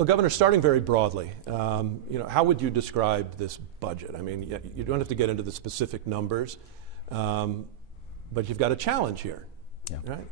Well, Governor, starting very broadly, how would you describe this budget? I mean, you don't have to get into the specific numbers, but you've got a challenge here, right?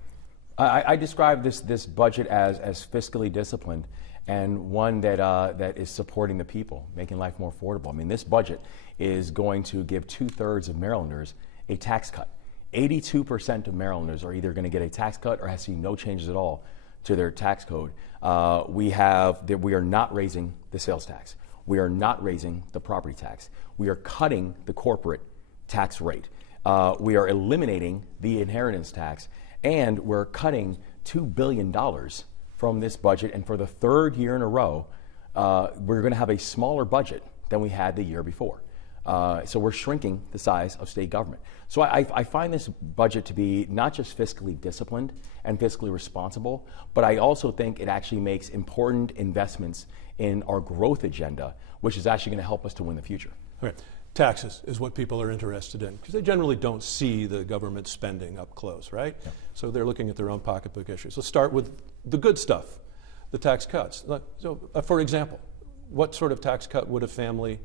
I describe this budget as fiscally disciplined and one that is supporting the people, making life more affordable. I mean, this budget is going to give 2/3 of Marylanders a tax cut. 82% of Marylanders are either going to get a tax cut or have seen no changes at all to their tax code. We are not raising the sales tax. We are not raising the property tax. We are cutting the corporate tax rate. We are eliminating the inheritance tax, and we're cutting $2 billion from this budget. And for the third year in a row, we're going to have a smaller budget than we had the year before. So we're shrinking the size of state government. So I find this budget to be not just fiscally disciplined and fiscally responsible, but I also think it actually makes important investments in our growth agenda, which is actually going to help us to win the future. Okay. Taxes is what people are interested in, because they generally don't see the government spending up close, right? Yeah. So they're looking at their own pocketbook issues. Let's start with the good stuff, the tax cuts. So, for example, what sort of tax cut would a family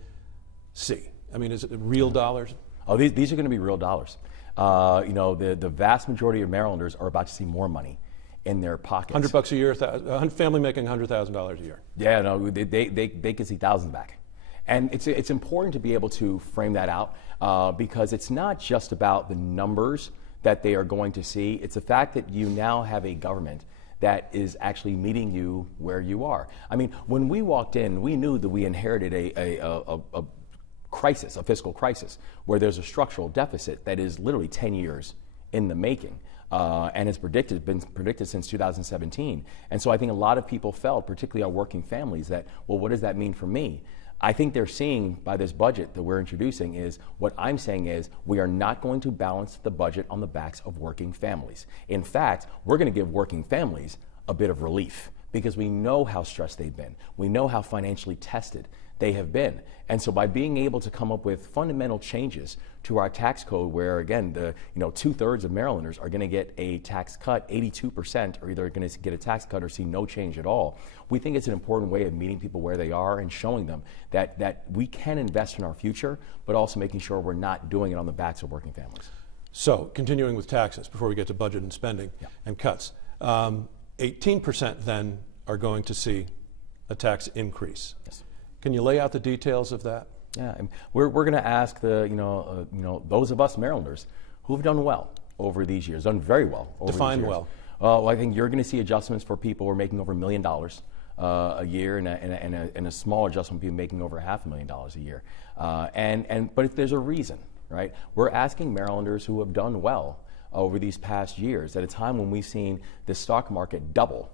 see? I mean, is it real dollars? Oh, these are going to be real dollars. The vast majority of Marylanders are about to see more money in their pockets. $100 a year, a family making $100,000 a year. Yeah, no, they can see thousands back. And it's important to be able to frame that out because it's not just about the numbers that they are going to see. It's the fact that you now have a government that is actually meeting you where you are. I mean, when we walked in, we knew that we inherited a crisis, a fiscal crisis, where there's a structural deficit that is literally 10 years in the making. And has been predicted since 2017. And so I think a lot of people felt, particularly our working families, that, well, what does that mean for me? I think they're seeing by this budget that we're introducing is, what I'm saying is, we are not going to balance the budget on the backs of working families. In fact, we're going to give working families a bit of relief because we know how stressed they've been. We know how financially tested they have been. And so by being able to come up with fundamental changes to our tax code where, again, 2/3 of Marylanders are going to get a tax cut, 82% are either going to get a tax cut or see no change at all, we think it's an important way of meeting people where they are and showing them that we can invest in our future, but also making sure we're not doing it on the backs of working families. So, continuing with taxes, before we get to budget and spending and cuts, 18% then are going to see a tax increase. Yes. Can you lay out the details of that? Yeah, we're going to ask those of us Marylanders who have done well over these years, done very well over Define these years. well. Well, I think you're going to see adjustments for people who are making over $1 million a year, and a small adjustment for people making over $500,000 a year. But there's a reason, right? We're asking Marylanders who have done well over these past years, at a time when we've seen the stock market double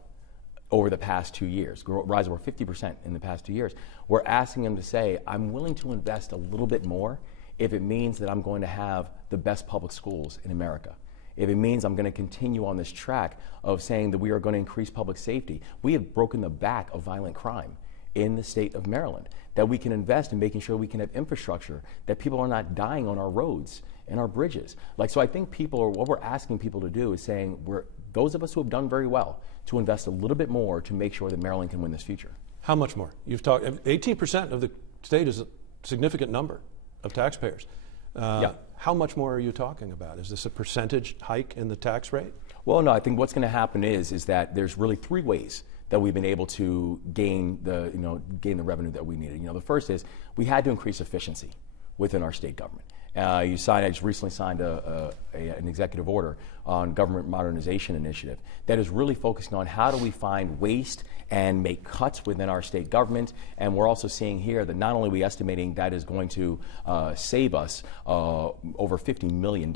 over the past 2 years, rise over 50% in the past 2 years. We're asking them to say, I'm willing to invest a little bit more if it means that I'm going to have the best public schools in America. If it means I'm going to continue on this track of saying that we are going to increase public safety. We have broken the back of violent crime in the state of Maryland, that we can invest in making sure we can have infrastructure, that people are not dying on our roads and our bridges. So I think what we're asking people to do is saying, those of us who have done very well, to invest a little bit more to make sure that Maryland can win this future. How much more? You've talked, 18% of the state is a significant number of taxpayers. How much more are you talking about? Is this a percentage hike in the tax rate? Well, no, I think what's going to happen is that there's really 3 ways that we've been able to gain the revenue that we needed. The first is we had to increase efficiency within our state government. I just recently signed an executive order on government modernization initiative that is really focusing on how do we find waste and make cuts within our state government. And we're also seeing here that not only are we estimating that is going to save us over $50 million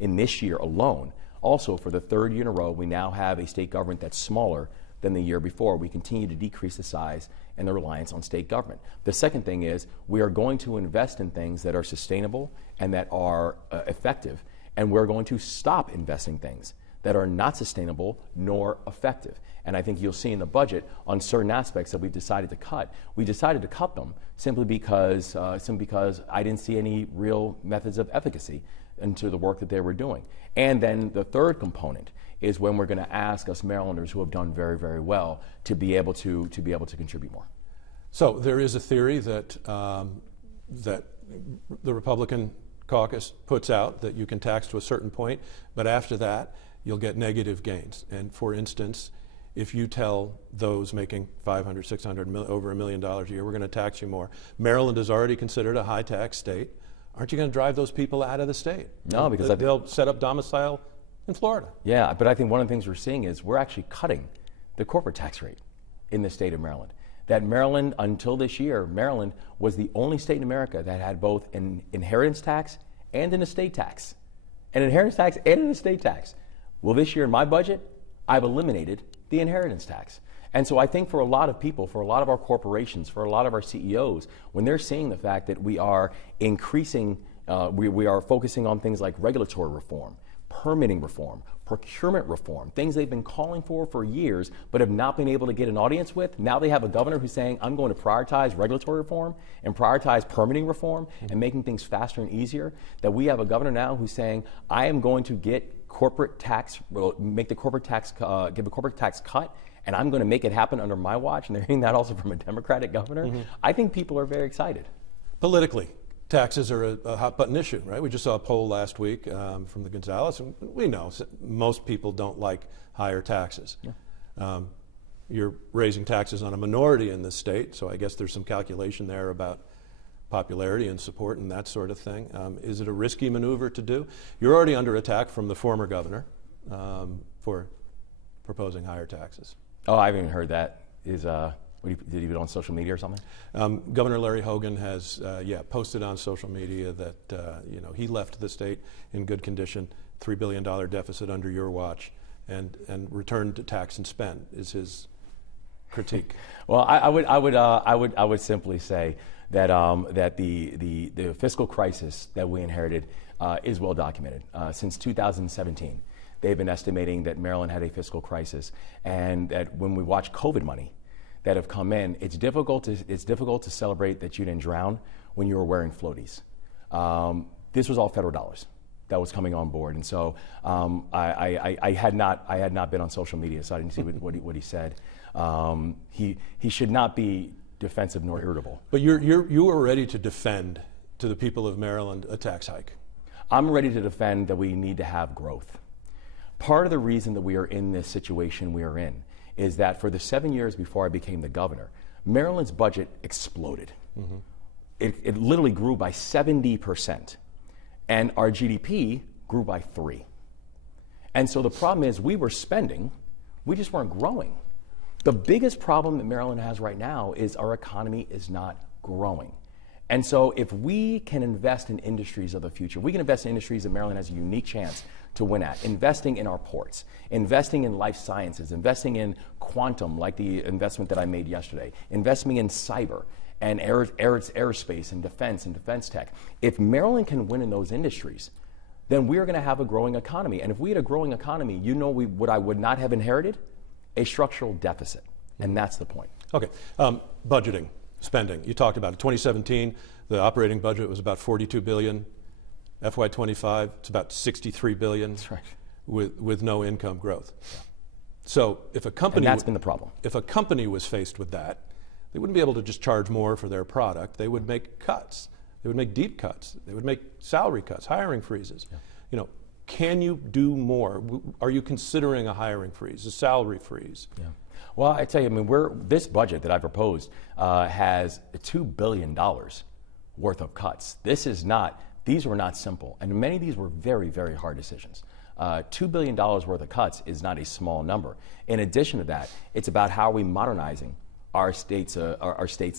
in this year alone, also for the 3rd year in a row, we now have a state government that's smaller than the year before. We continue to decrease the size and the reliance on state government. The second thing is we are going to invest in things that are sustainable and that are effective, and we're going to stop investing things that are not sustainable nor effective. And I think you'll see in the budget on certain aspects that we've decided to cut. We decided to cut them simply because I didn't see any real methods of efficacy into the work that they were doing. And then the third component is when we're going to ask us Marylanders who have done very, very well to be able to contribute more. So there is a theory that that the Republican caucus puts out that you can tax to a certain point, but after that you'll get negative gains. And for instance, if you tell those making $500, $600, over $1 million a year, we're going to tax you more. Maryland is already considered a high tax state. Aren't you going to drive those people out of the state? No, because they'll set up domicile in Florida. Yeah, but I think one of the things we're seeing is we're actually cutting the corporate tax rate in the state of Maryland. That Maryland, until this year, Maryland was the only state in America that had both an inheritance tax and an estate tax. An inheritance tax and an estate tax. Well, this year in my budget, I've eliminated the inheritance tax. And so I think for a lot of people, for a lot of our corporations, for a lot of our CEOs, when they're seeing the fact that we are increasing, we are focusing on things like regulatory reform, permitting reform, procurement reform, things they've been calling for years but have not been able to get an audience with. Now they have a governor who's saying, I'm going to prioritize regulatory reform and prioritize permitting reform and making things faster and easier. That we have a governor now who's saying, I am going to get corporate tax, make the corporate tax, give a corporate tax cut, and I'm going to make it happen under my watch. And they're hearing that also from a Democratic governor. I think people are very excited. Politically, taxes are a hot button issue, right? We just saw a poll last week from the Gonzales, and we know most people don't like higher taxes. Yeah. You're raising taxes on a minority in this state, so I guess there's some calculation there about popularity and support and that sort of thing. Is it a risky maneuver to do? You're already under attack from the former governor for proposing higher taxes. Oh, I haven't even heard that. Did he do it on social media or something? Governor Larry Hogan has, posted on social media that he left the state in good condition, $3 billion deficit under your watch, and returned to tax and spend is his critique. Well, I would simply say that that the fiscal crisis that we inherited is well documented. Since 2017, they've been estimating that Maryland had a fiscal crisis, and that when we watch COVID money that have come in, it's difficult to celebrate that you didn't drown when you were wearing floaties. This was all federal dollars that was coming on board, and so I had not been on social media, so I didn't see what he said. He should not be defensive nor irritable. But you are ready to defend to the people of Maryland a tax hike. I'm ready to defend that we need to have growth. Part of the reason that we are in this situation we are in is that for the 7 years before I became the governor, Maryland's budget exploded. Mm-hmm. It literally grew by 70%, and our GDP grew by 3%. And so the problem is we were spending, we just weren't growing. The biggest problem that Maryland has right now is our economy is not growing. And so if we can invest in industries of the future, we can invest in industries that Maryland has a unique chance to win at, investing in our ports, investing in life sciences, investing in quantum, like the investment that I made yesterday, investing in cyber and aerospace and defense tech. If Maryland can win in those industries, then we are going to have a growing economy. And if we had a growing economy, what I would not have inherited? A structural deficit. And that's the point. Okay, budgeting, spending. You talked about it. 2017, the operating budget was about $42 billion. FY25, it's about $63 billion. That's right. With no income growth. Yeah. So if a company, and that's been the problem. If a company was faced with that, they wouldn't be able to just charge more for their product. They would make cuts. They would make deep cuts. They would make salary cuts, hiring freezes. Yeah. Can you do more? Are you considering a hiring freeze, a salary freeze? Yeah. Well, I tell you, this budget that I proposed has $2 billion worth of cuts. These were not simple, and many of these were very, very hard decisions. $2 billion worth of cuts is not a small number. In addition to that, it's about how are we modernizing our state's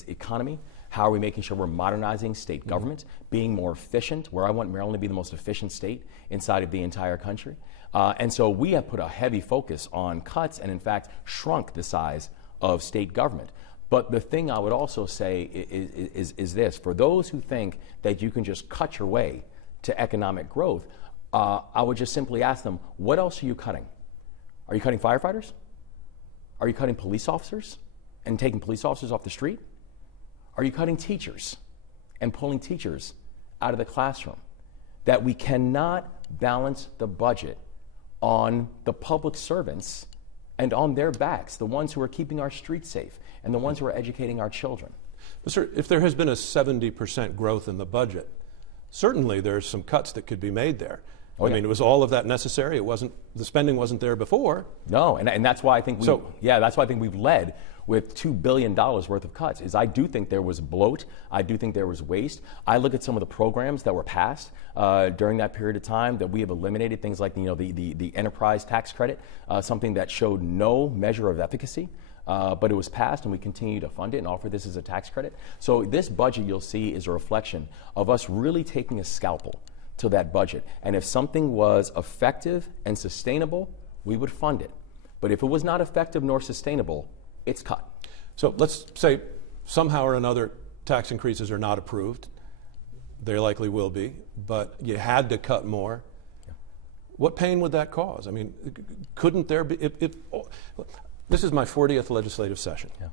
economy. How are we making sure we're modernizing state government, being more efficient, where I want Maryland to be the most efficient state inside of the entire country. And so we have put a heavy focus on cuts and, in fact, shrunk the size of state government. But the thing I would also say is this. For those who think that you can just cut your way to economic growth, I would just simply ask them, what else are you cutting? Are you cutting firefighters? Are you cutting police officers and taking police officers off the street? Are you cutting teachers and pulling teachers out of the classroom? That we cannot balance the budget on the public servants and on their backs, the ones who are keeping our streets safe and the ones who are educating our children. But sir, if there has been a 70% growth in the budget, certainly there's some cuts that could be made there. I mean, was all of that necessary? It wasn't. The spending wasn't there before. No, and that's why I think that's why I think we've led with $2 billion worth of cuts. Is I do think there was bloat. I do think there was waste. I look at some of the programs that were passed during that period of time that we have eliminated. Things like the enterprise tax credit, something that showed no measure of efficacy. But it was passed, and we continue to fund it and offer this as a tax credit. So this budget, you'll see, is a reflection of us really taking a scalpel to that budget. And if something was effective and sustainable, we would fund it. But if it was not effective nor sustainable, it's cut. So let's say somehow or another tax increases are not approved. They likely will be, but you had to cut more. Yeah. What pain would that cause? I mean, couldn't there be... This is my 40th legislative session. Yeah.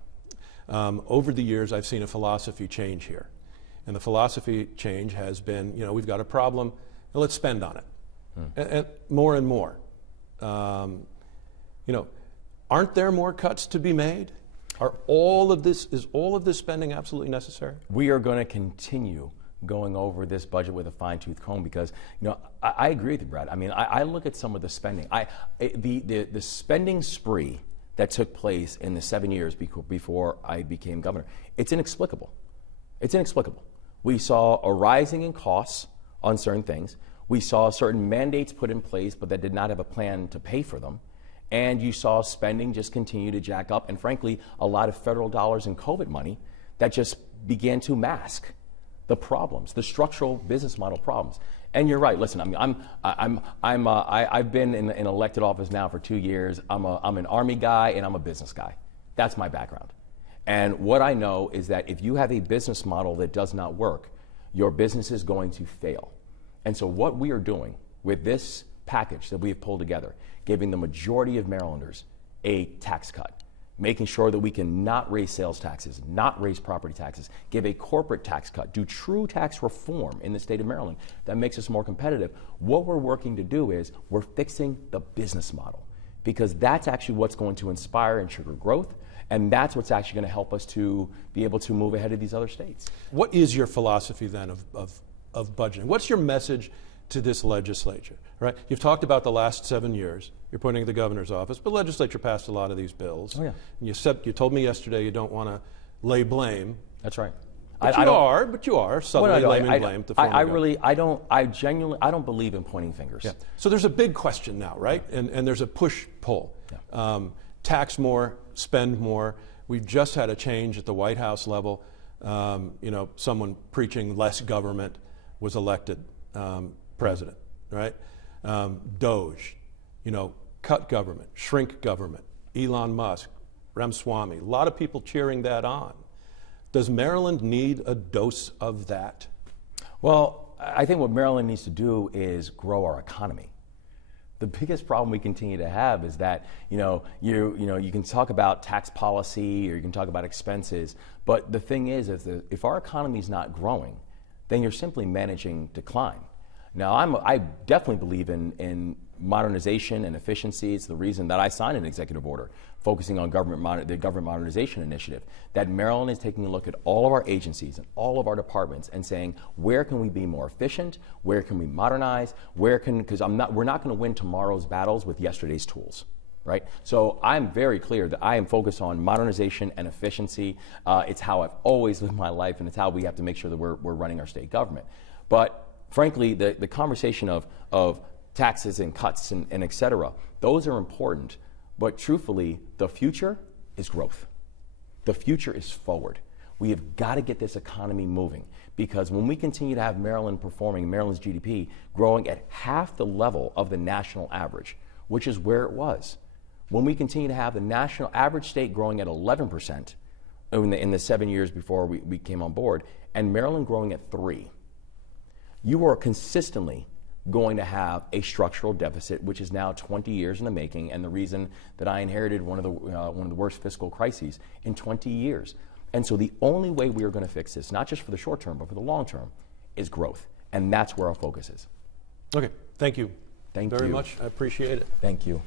Over the years, I've seen a philosophy change here. And the philosophy change has been, we've got a problem, and let's spend on it. And more and more. Aren't there more cuts to be made? Is all of this spending absolutely necessary? We are going to continue going over this budget with a fine-tooth comb because, I agree with you, Brad. I mean, I look at some of the spending. The spending spree that took place in the 7 years before I became governor, it's inexplicable. It's inexplicable. We saw a rising in costs on certain things. We saw certain mandates put in place, but that did not have a plan to pay for them. And you saw spending just continue to jack up, and frankly, a lot of federal dollars in COVID money that just began to mask the problems, the structural business model problems. And you're right. Listen, I mean, I've been in elected office now for 2 years. I'm an Army guy and I'm a business guy. That's my background. And what I know is that if you have a business model that does not work, your business is going to fail. And so what we are doing with this package that we have pulled together, giving the majority of Marylanders a tax cut, making sure that we can not raise sales taxes, not raise property taxes, give a corporate tax cut, do true tax reform in the state of Maryland that makes us more competitive. What we're working to do is we're fixing the business model because that's actually what's going to inspire and trigger growth. And that's what's actually going to help us to be able to move ahead of these other states. What is your philosophy then of budgeting? What's your message to this legislature? Right? You've talked about the last 7 years. You're pointing at the governor's office, but the legislature passed a lot of these bills. Oh, yeah. And you told me yesterday you don't want to lay blame. That's right. But you are subtly laying blame at the former governor. I genuinely don't believe in pointing fingers. Yeah. So there's a big question now, right? Yeah. And there's a push-pull. Yeah. Tax more, spend more. We've just had a change at the White House level. Someone preaching less government was elected president, right? Doge, cut government, shrink government. Elon Musk, Ramaswamy, a lot of people cheering that on. Does Maryland need a dose of that? Well, I think what Maryland needs to do is grow our economy. The biggest problem we continue to have is that you can talk about tax policy or you can talk about expenses, but the thing is if our economy is not growing, then you're simply managing decline. Now, I definitely believe in modernization and efficiency. It's the reason that I signed an executive order focusing on the Government Modernization Initiative, that Maryland is taking a look at all of our agencies and all of our departments and saying, where can we be more efficient? Where can we modernize? Because we're not going to win tomorrow's battles with yesterday's tools. Right? So I'm very clear that I am focused on modernization and efficiency. It's how I've always lived my life, and it's how we have to make sure that we're running our state government. But frankly, the conversation of taxes and cuts and et cetera, those are important. But truthfully, the future is growth. The future is forward. We have got to get this economy moving because when we continue to have Maryland's GDP growing at half the level of the national average, which is where it was, when we continue to have the national average state growing at 11% in the 7 years before we came on board, and Maryland growing at 3%, you are consistently going to have a structural deficit, which is now 20 years in the making, and the reason that I inherited one of the worst fiscal crises in 20 years. And so the only way we are going to fix this, not just for the short term, but for the long term, is growth. And that's where our focus is. Okay, thank you. Thank very you much. I appreciate it. Thank you.